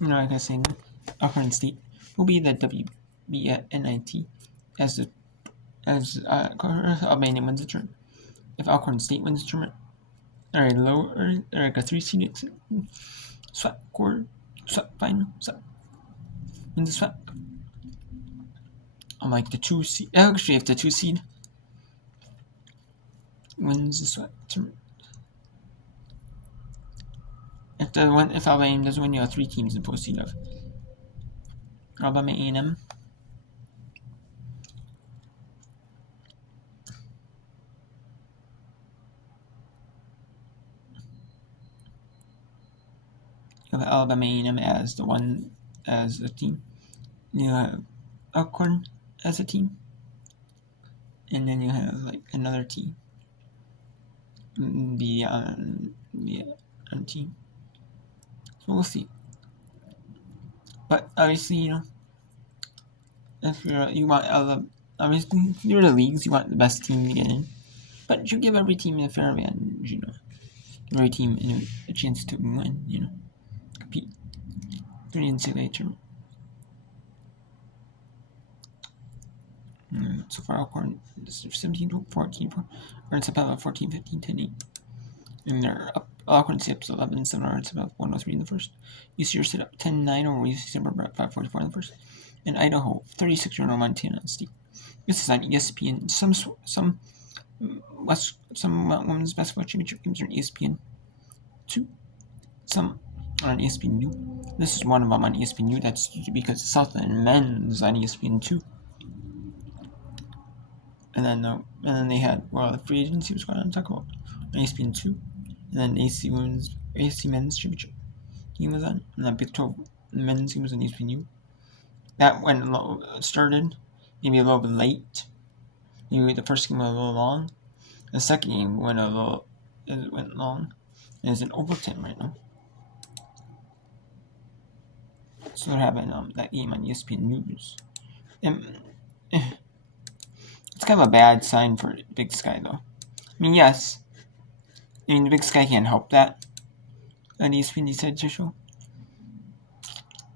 Like I was saying, Alcorn State will be the WB at NIT as Albania wins the tournament. If Alcorn State wins the tournament, or like a 3-seed swept final, wins the swept. Unlike the 2-seed, actually, if the 2-seed wins the swept tournament, if Albania doesn't win, you have 3 teams in the postseed of Alabama A&M, you have Alabama A&M as a team. You have Alcorn as a team, and then you have like another team, the team. So we'll see. But obviously, if you want obviously you're the leagues, you want the best team to get in. But you give every team a fair advantage, every team a chance to win, compete for the NCAA tournament. So far, Alcorn is 17-14, Ernst Appel 14-15, 10-8. And they're up. Alcorn sit up 11-7, Ernst Appel 103 in the first. UC sit up 10-9 over UC Suburban at 5:44 in the first. And Idaho 36 over Montana State. This is on ESPN. Some women's basketball championship games are on ESPN 2. Some are on ESPN U. This is one of them on ESPN U. That's because Southland men's on ESPN 2. And then they had the free agency was going on talk about on ESPN 2. And then AC men's championship game was on. And then Big 12 men's game was on ESPN U. That started maybe a little bit late. Maybe the first game went a little long. The second game went long. And it's in overtime right now. So they're having that game on ESPN News. It's kind of a bad sign for Big Sky, though. I mean, yes. The Big Sky can't help that. On ESPN decided to show.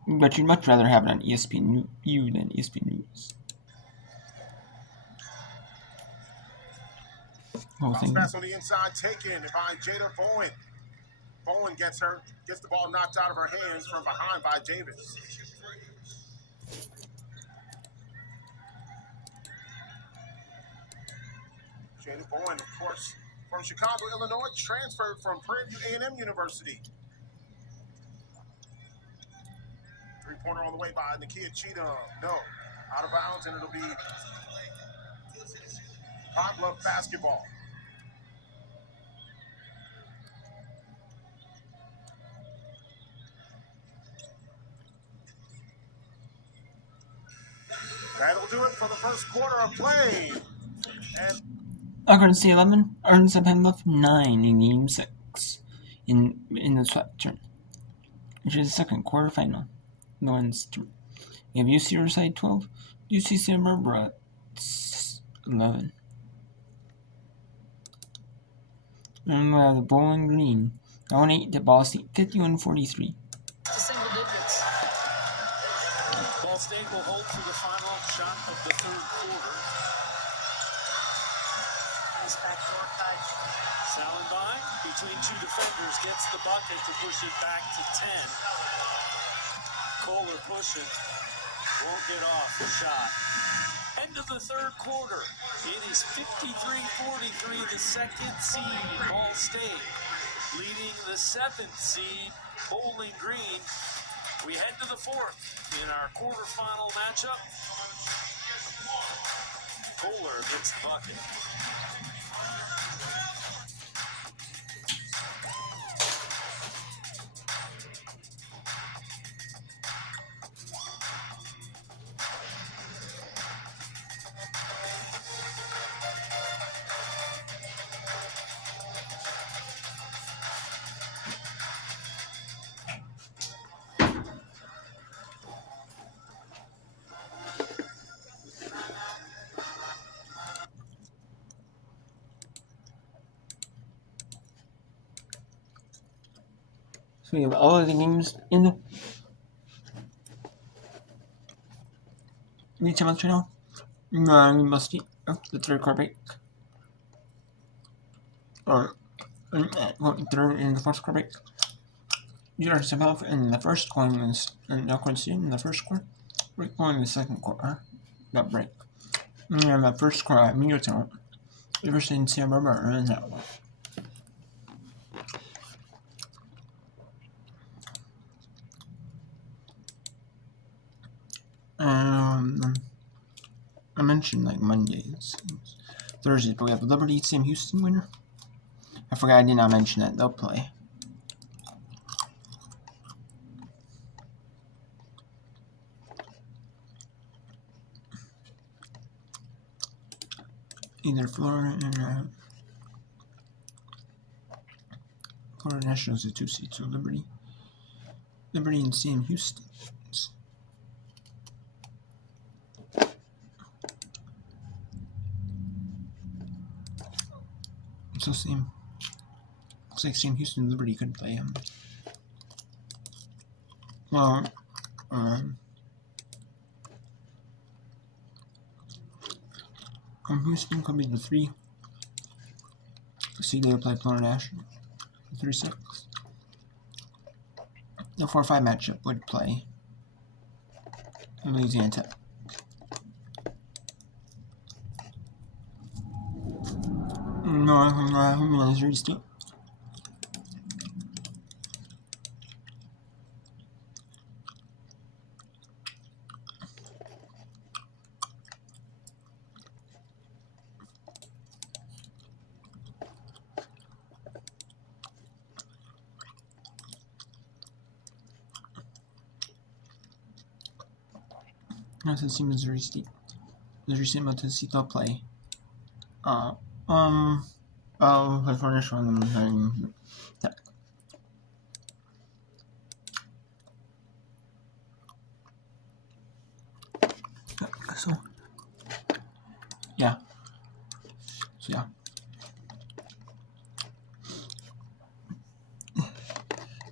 But you'd much rather have it on ESPN U than ESPN News. Pass on the inside taken by Jada Bowen. Bowen gets the ball knocked out of her hands from behind by Davis. Jada Bowen, of course, from Chicago, Illinois, transferred from Prairie View A&M University. Three-pointer on the way by Nakia Cheatham. No, out of bounds, and it'll be Pine Bluff basketball. That'll do it for the first quarter of play. And Alcorn State 11, Ernst Appel 9 in Game 6 in the swept turn, which is the second quarterfinal. No one's turn. We have UC Riverside 12, UC Santa Barbara 11. And we have the Bowling Green down 8 to Ball State 51-43. Single digits. Ball State will hold for the final shot of the third quarter. Nice backdoor cut. Salenbine, between two defenders, gets the bucket to push it back to 10. Kohler pushing. Won't get off the shot. End of the third quarter. It is 53-43, the second seed, Ball State, leading the 7th seed, Bowling Green. We head to the 4th in our quarterfinal matchup. Kohler gets the bucket. So we have all of the games in Any time right now? We must be the third quarter break. Or third in the fourth quarter break. You are somehow in the first going is in the first quarter. We're going in the second quarter. That break. And the first quarter at Mio Town. The first in San Barbara and that one. I mentioned like Mondays, Thursdays, but we have Liberty Sam Houston winner. I forgot I did not mention that they'll play. Either Florida and Florida Nationals a 2 seed, so Liberty and Sam Houston. So looks like Sam Houston and Liberty could play him. Well, Houston could be the 3. See, they would play Florida National. 3-6. The 4-5 matchup would play Louisiana Tech. No, Missouri State. Tennessee, Missouri State. Missouri State, Tennessee, they'll play. The furnish on them. So, yeah.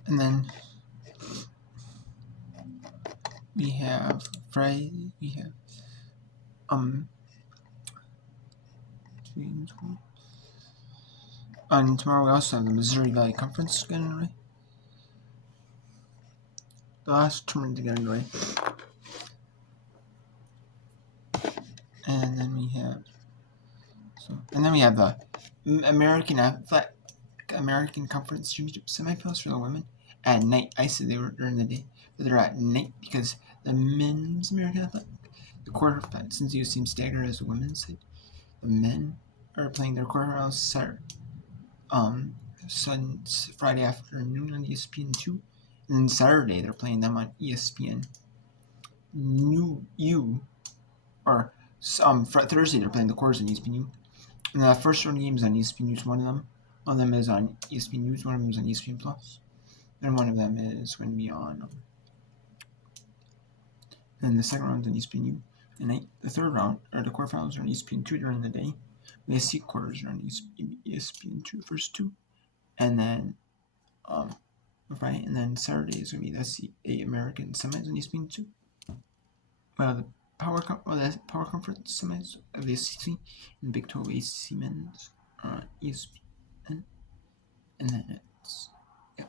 And then we have Friday. We have and tomorrow we also have the Missouri Valley Conference getting away. The last tournament to get away. And then we have the American Conference Championship semifinals for the women at night. I said they were during the day, but they're at night because the men's American Athletic, the quarterfinals, since you seem staggered as the women's side, the men are playing their quarterfinals Friday afternoon on ESPN2, and then Saturday they're playing them on ESPN Thursday they're playing the quarters on ESPN. And the first round games on ESPN News. One of them is on ESPN News. One of them is on ESPN Plus, and one of them is going to be on. And the second round is on ESPN U. The third round, or the quarterfinals, are on ESPN2 during the day. The SC quarters are on ESPN2, the first 2, and then Friday, and then Saturday is going to be the SCA American semis on ESPN2. The Power Conference semis of the SEC and Big 12 ACC men's on ESPN, and then and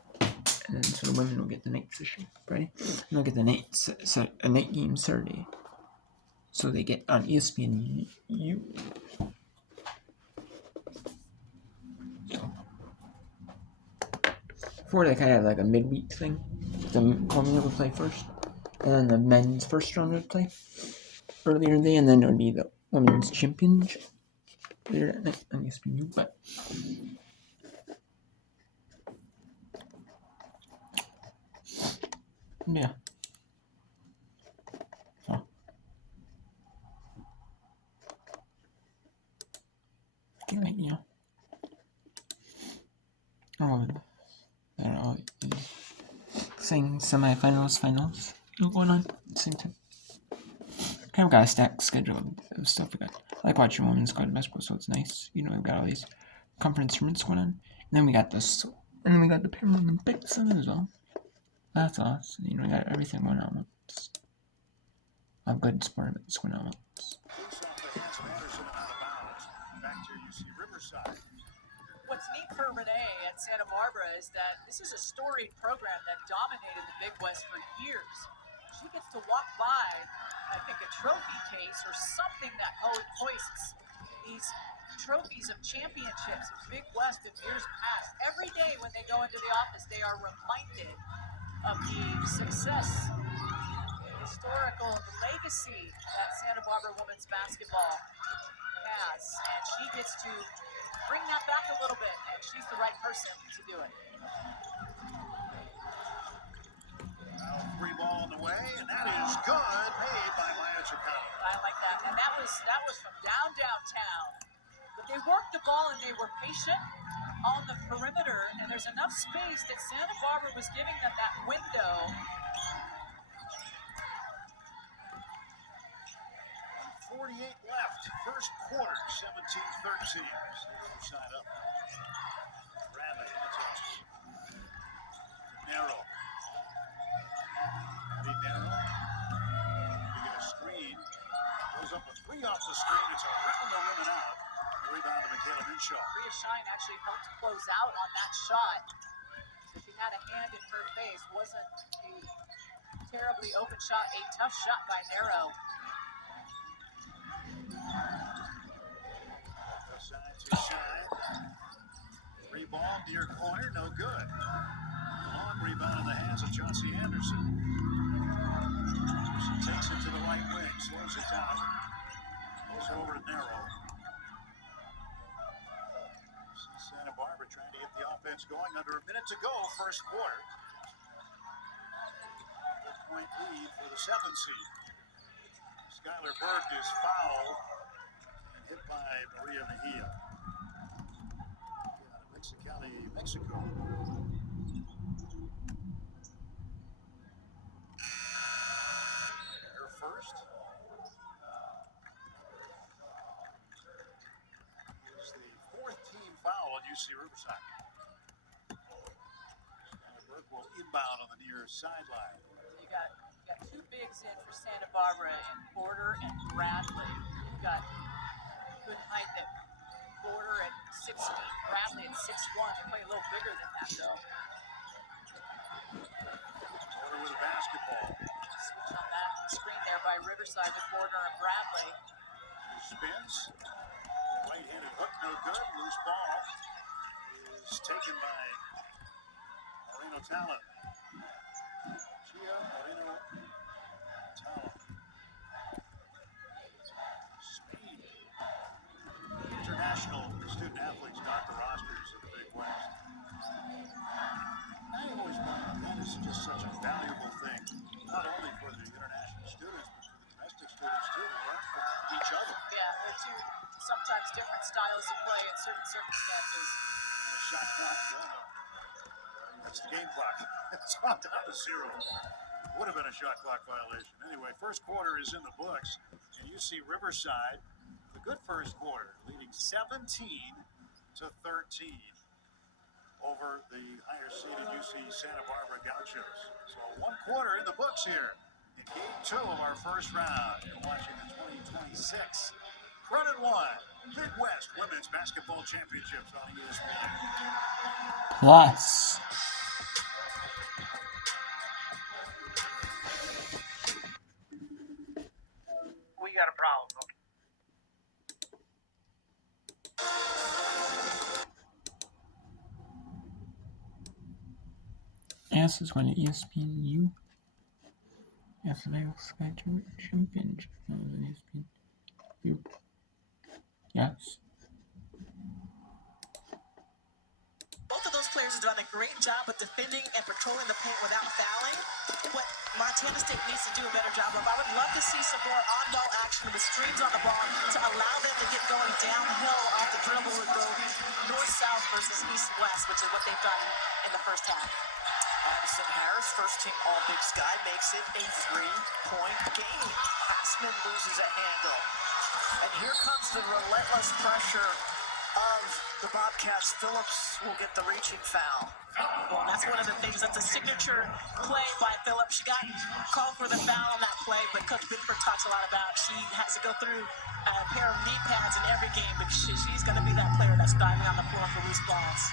then so the women will get the night session Friday, and they'll get the night game Saturday. So they get on ESPN U. For that kind of like a midweek thing, the women would play first, and then the men's first round would play earlier in the day, and then it would be the women's championship later that night on ESPN. But yeah. So okay, yeah. Saying finals going on at the same time. Kind of got a stacked schedule of stuff we got. I like watching women's college basketball, so it's nice. We've got all these conference tournaments going on. And then we got the Paralympics as well. That's awesome. We got everything going on. a good sport that's going on. Loose off the hands of Anderson and out of bounds. Back to UC Riverside. What's neat for Renee at Santa Barbara is that this is a storied program that dominated the Big West for years. She gets to walk by, I think, a trophy case or something that hoists these trophies of championships of Big West of years past. Every day when they go into the office, they are reminded of the success, historical, the legacy that Santa Barbara women's basketball has, and she gets to bring that back a little bit, and she's the right person to do it. Now free ball on the way, and that is good, made by Maya Chicano. I like that, and that was from downtown. But they worked the ball and they were patient on the perimeter, and there's enough space that Santa Barbara was giving them that window. 48 left, first quarter, 17-13. Side up. Bradley, narrow. Narrow. We get a screen. Goes up a three off the screen. It's around the rim and out. The rebound to Michaela Minshaw. Rhea Shine actually helped close out on that shot. So she had a hand in her face. Wasn't a terribly open shot. A tough shot by Narrow. Side to Shine. Free ball near corner, no good. Long rebound in the hands of Chauncey Anderson. She takes it to the right wing, slows it down. Goes over to Narrow. Santa Barbara trying to get the offense going. Under a minute to go, first quarter. 4-point lead for the 7 seed. Skylar Burke is fouled and hit by Maria Mejia. Mexicali, Mexico. Her first. Is the 4th team foul on UC Riverside. Skylar Burke will inbound on the near sideline. You got two bigs in for Santa Barbara in Porter and Bradley. You've got good height that Porter at 6 feet, Bradley at 6'1". They play a little bigger than that, though. Porter with a basketball. Switch on that screen there by Riverside with Porter and Bradley. She spins. Right-handed hook, no good. Loose ball is taken by Moreno Talon. Gia Moreno Talon. Speed. International student athletes dot the rosters of the Big West. I always found that is just such a valuable thing, not only for the international students, but for the domestic students too, to learn from each other. Yeah, they're two sometimes different styles of play in certain circumstances. Shot clock, that's the game clock. It's on top of 0. Would have been a shot clock violation. Anyway, first quarter is in the books, and you see Riverside, the good first quarter, leading 17-13 over the higher-seeded UC Santa Barbara Gauchos. So 1 quarter in the books here in Game 2 of our first round. You're watching the 2026 Credit One Big West Women's Basketball Championships on ESPN. Plus. We got a problem. Yes, it's going to ESPNU. Yes, they will Sky Championship. No, it's ESPNU. Yes. Both of those players have done a great job of defending and patrolling the paint without fouling. What Montana State needs to do a better job of, I would love to see some more on-ball action with screens on the ball to allow them to get going downhill off the dribble and go north-south versus east-west, which is what they've done in the first half. Addison Harris, first team All-Big Sky, makes it a 3-point game. Passman loses a handle. And here comes the relentless pressure of the Bobcats, Phillips will get the reaching foul. Well, that's one of the things. That's a signature play by Phillips. She got called for the foul on that play, but Coach Binford talks a lot about she has to go through a pair of knee pads in every game because she's going to be that player that's diving on the floor for loose balls.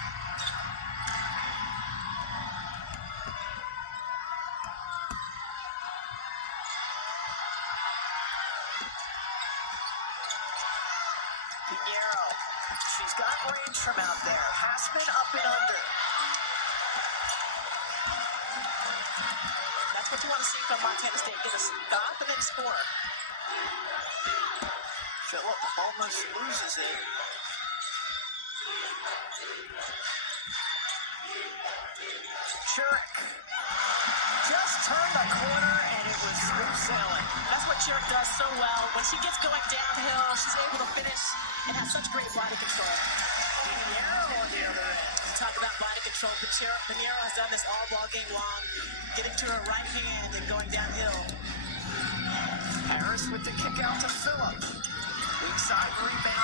Pinheiro, she's got range from out there. Hassman up and under. That's what you want to see from Montana State. Get a stop and then score. Phillip almost loses it. Church just turned the corner and it was smooth sailing. That's what Church does so well. When she gets going downhill, she's able to finish and has such great body control. Pinheiro on the other end. You talk about body control. Pinheiro has done this all ball game long, getting to her right hand and going downhill. Harris with the kick out to Phillip. Weak side rebound.